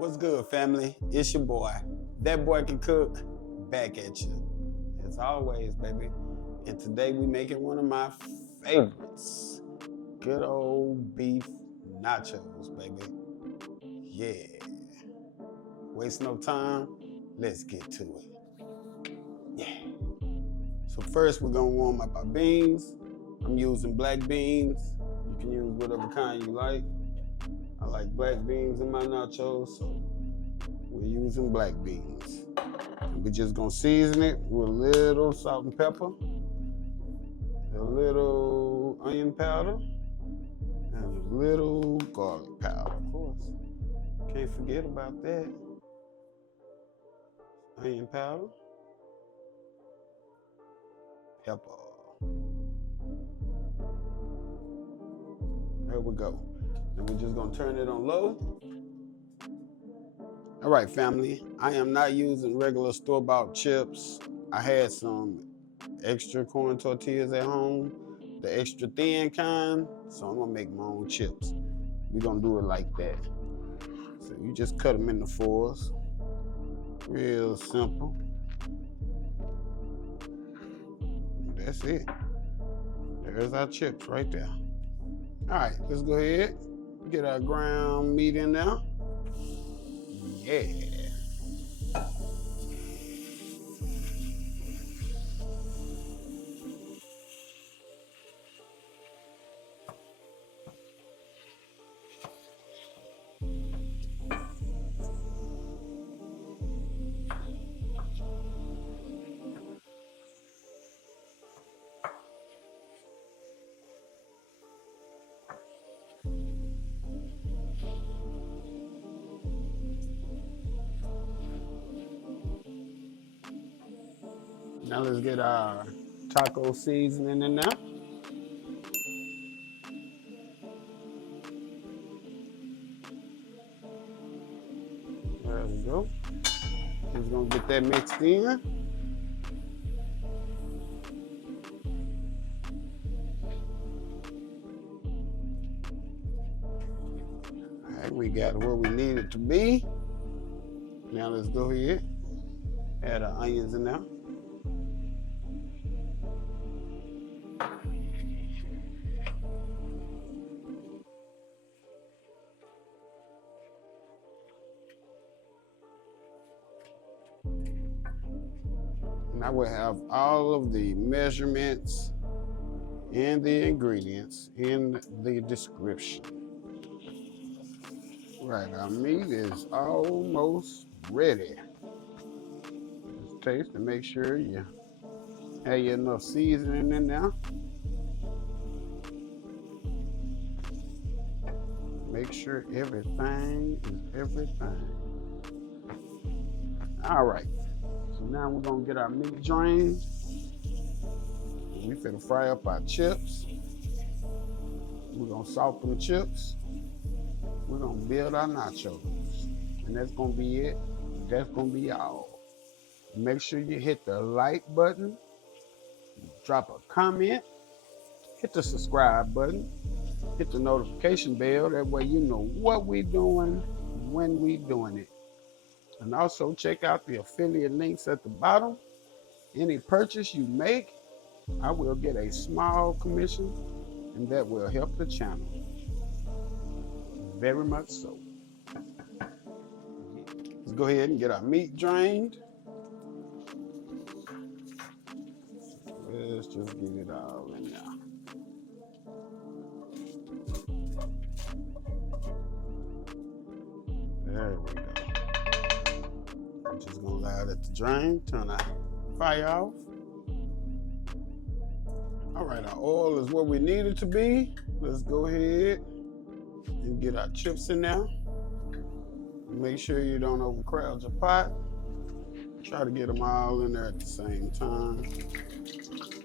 What's good, family? It's your boy. That boy can cook. Back at you. As always, baby. And today we making one of my favorites. Good old beef nachos, baby. Yeah. Waste no time. Let's get to it. Yeah. So first we're gonna warm up our beans. I'm using black beans. You can use whatever kind you like. I like black beans in my nachos, so we're using black beans. And we're just gonna season it with a little salt and pepper, a little onion powder, and a little garlic powder, of course. Can't forget about that. Onion powder, pepper. There we go. And we're just gonna turn it on low. All right, family, I am not using regular store-bought chips. I had some extra corn tortillas at home, the extra thin kind, so I'm gonna make my own chips. We're gonna do it like that. So you just cut them into fours. Real simple. That's it. There's our chips right there. All right, let's go ahead, get our ground meat in there. Yeah. Now let's get our taco seasoning in there. There we go. Just gonna get that mixed in. All right, we got where we need it to be. Now let's go ahead, add our onions in there. And I will have all of the measurements and the ingredients in the description. Right, our meat is almost ready. Just taste to make sure you have enough seasoning in there. Make sure everything is everything. All right, so now we're gonna get our meat drained. We finna fry up our chips. We're gonna salt them chips. We're gonna build our nachos. And that's gonna be it. That's gonna be all. Make sure you hit the like button, drop a comment, hit the subscribe button, hit the notification bell. That way you know what we're doing, when we're doing it. And also check out the affiliate links at the bottom. Any purchase you make, I will get a small commission, and that will help the channel. Very much so. Let's go ahead and get our meat drained. Let's just get it all in there. There we go. I'm just gonna allow it to drain, turn our fire off. All right, our oil is where we need it to be. Let's go ahead and get our chips in there. Make sure you don't overcrowd your pot. Try to get them all in there at the same time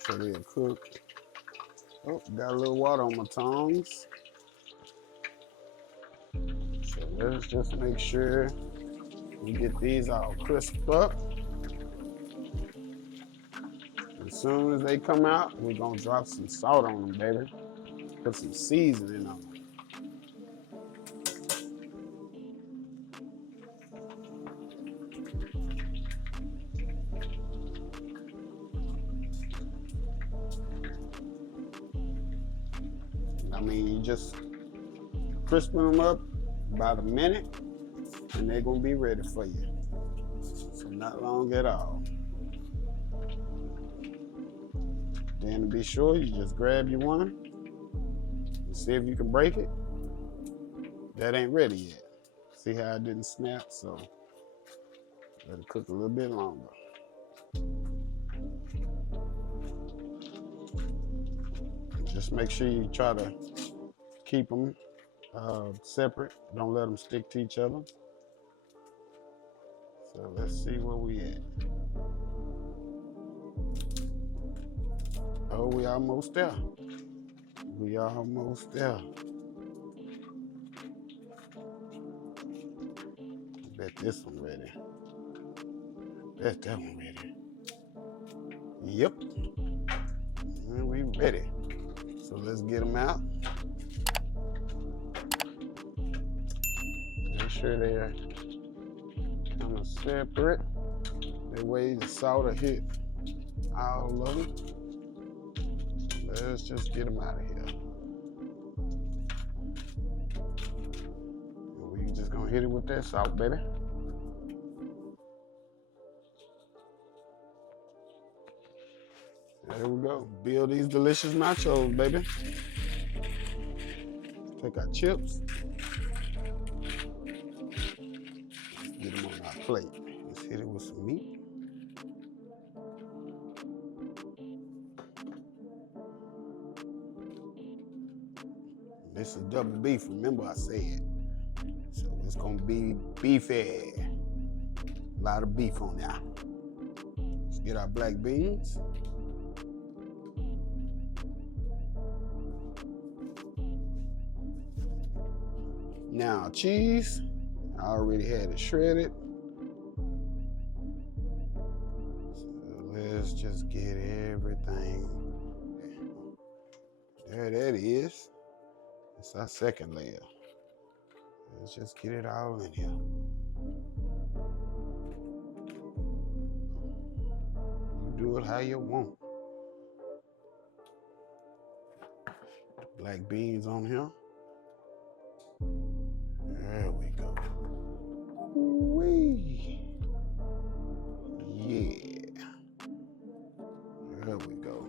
so they'll cook. Oh, got a little water on my tongs. So let's just make sure we get these all crisped up. As soon as they come out, we're gonna drop some salt on them, baby. Put some seasoning on them. I mean, you just crisping them up about a minute, and they're gonna be ready for you. So not long at all. Then to be sure, you just grab your one and see if you can break it. That ain't ready yet. See how it didn't snap? So let it cook a little bit longer. Just make sure you try to keep them separate. Don't let them stick to each other. So let's see where we at. Oh, we almost there. We almost there. I bet this one ready. I bet that one ready. Yep. And we ready. So let's get them out. Make sure they're kind of separate. That way the salt will hit all of them. Let's just get them out of here. We just gonna hit it with that salt, baby. There we go. Build these delicious nachos, baby. Take our chips. Get them on our plate. Let's hit it with some meat. This is double beef, remember I said. So it's gonna be beefy. A lot of beef on there. Let's get our black beans. Now cheese, I already had it shredded. So let's just get everything. There that is. It's our second layer. Let's just get it all in here. You do it how you want. Black beans on here. There we go. Wee. Yeah. There we go.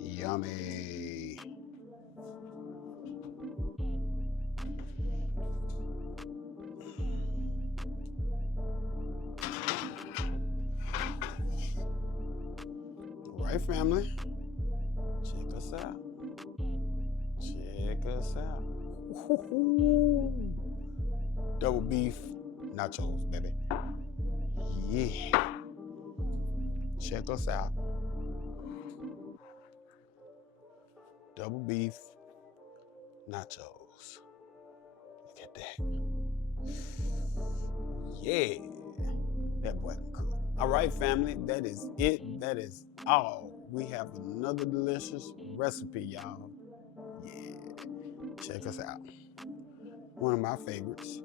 Yummy. All right, family. Check us out. Check us out. Double beef nachos, baby. Yeah. Check us out. Double beef nachos. Look at that. Yeah. That boy can cook. All right, family. That is it. That is all. We have another delicious recipe, y'all. Yeah. Check us out. One of my favorites.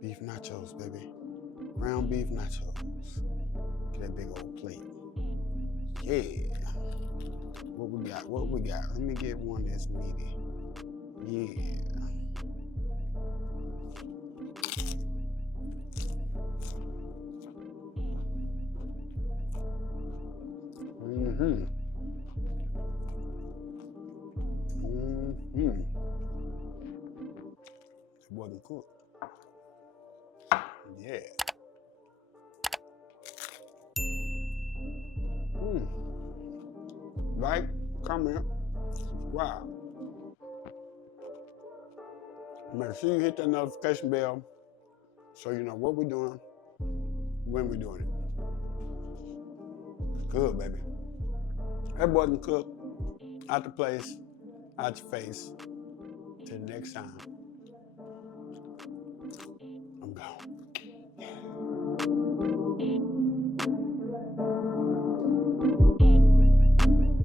Beef nachos, baby. Ground beef nachos. Get that big old plate. Yeah. What we got? What we got? Let me get one that's meaty. Yeah. It wasn't cooked. Yeah. Like, comment, subscribe. Make sure you hit that notification bell so you know what we're doing, when we're doing it. Good, baby. That boy can cook. Out the place, out your face. Till next time.